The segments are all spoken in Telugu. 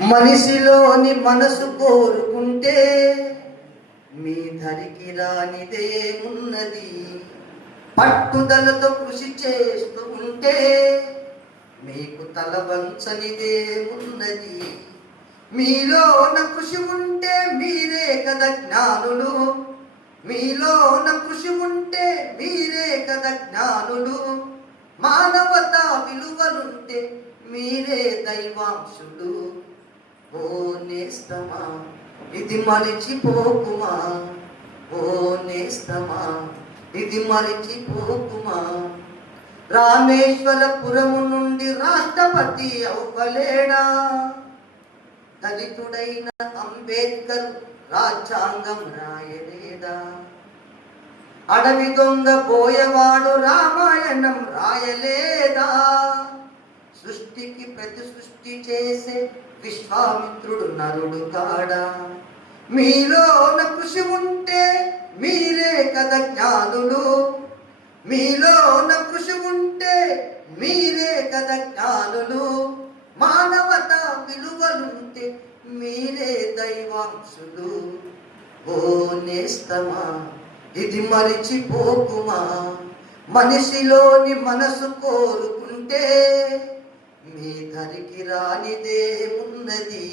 మనిషిలోని మనసు కోరుకుంటే మీ ధరికి రానిదేమున్నది. పట్టుదలతో కృషి చేస్తూ ఉంటే మీకు తల వంచనిదేమున్నది. మీలోన కృషి ఉంటే మీరే కదా జ్ఞానులు. మీలోన కృషి ఉంటే మీరే కదా జ్ఞానులు. మానవత విలువలుంటే మీరే దైవాంశుడు ఓ నేస్తమా ఇది మరిచిపోకుమా? ఓ నేస్తమా ఇది మరిచిపోకుమా? రామేశ్వరపురము నుండి రాష్ట్రపతి అవ్వలేడా? దళితుడైన అంబేద్కర్ రాజ్యాంగం రాయలేదా? అడవి దొంగ పోయేవాడు రామాయణం రాయలే సృష్టికి ప్రతి సృష్టి చేసే విశ్వామిత్రుడు నరుడు కాడా. మీలోన కృషి ఉంటే మీరే కదా జ్ఞానులు. మీలోన కృషి ఉంటే మీరే కదా జ్ఞానులు. మానవత విలువలుంటే మీరే దైవాంశులు. ఓ నేస్తమా ఇది మరిచిపోకుమా? మనిషిలోని మనసు కోరుకుంటే మీ ధరికి రానిదేమున్నది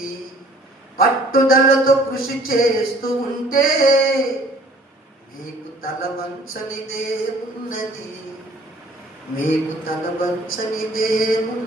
పట్టుదలతో కృషి చేస్తూ ఉంటే మీకు తల వంచనిదేమున్నది మీకు తల వంచనిదేమున్నది